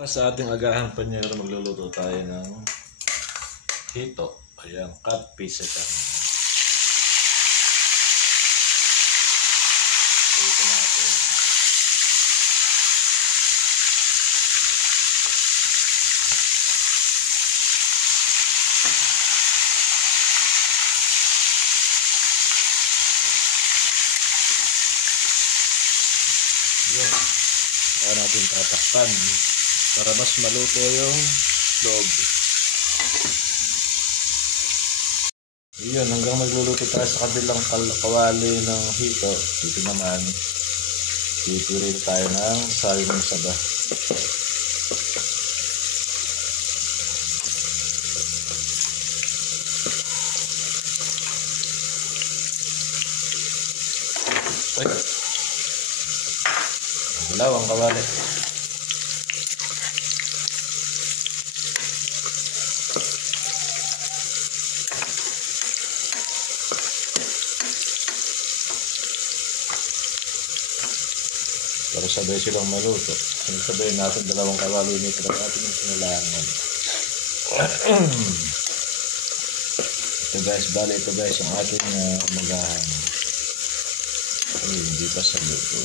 Sa ating agahan panyero, magluluto tayo ng hito. Ayan, cut piece ito. Luto natin. Ayan. Saka natin tatakpan para mas maluto yung loob. Iyon, hanggang magluluto tayo sa kabilang kawali ng hito. Dito naman, pipili tayo ng sabi ng saba. Ay! Dilaw ang kawali. Para sabay silang maluto. Sabay natin dalawang kawali nito at ating sinalangan. Ito guys, bali ito guys ang ating magahan. Ay, hindi pa sa luto.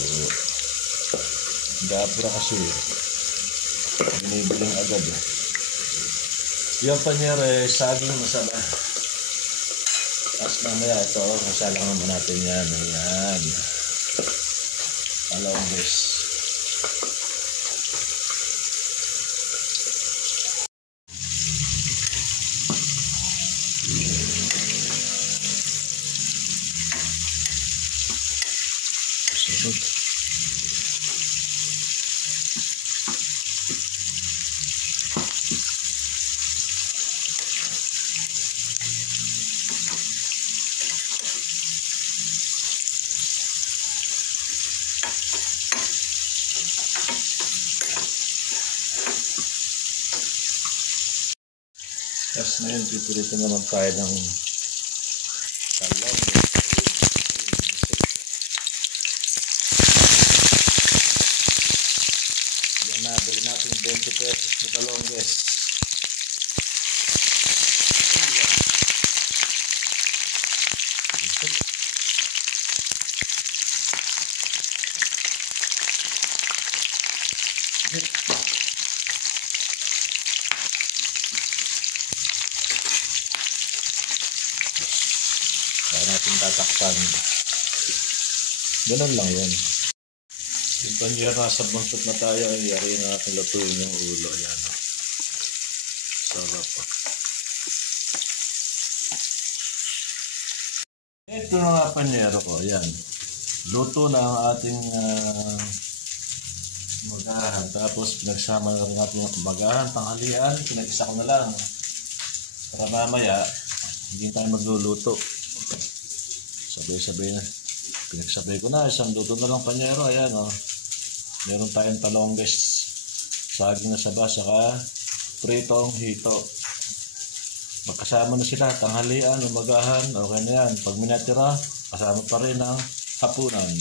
Gapura kasi binibiling agad eh. Yung panyere, saging masala. Tapos mamaya ito, masala naman natin yan. Ayan. Alonggis. Sunod. Tapos ngayon, pipilitin naman tayo ng talong. Yan na, bili natin 20 pesos na talongges. Kaya natin tatakpan. Ganun lang yan. Yung panyera, nasa bangkot na tayo, ay yari na natin lutuin yung ulo. Ayan. Sarap. Ito na nga panyero ko. Ayan. Luto na ang ating magahan. Tapos pinagsama na rin natin yung magahan, tanghalian. Pinag-isa ko na lang. Para mamaya, hindi tayo magluluto. Sabay-sabay na. Pinagsabay ko na. Isang luto na lang panyero. Ayan o. Meron tayong talongges. Saging na saba. Saka pritong hito. Magkasama na sila. Tanghalian, umagahan. Okay na yan. Pag minatira, kasama pa rin ang hapunan.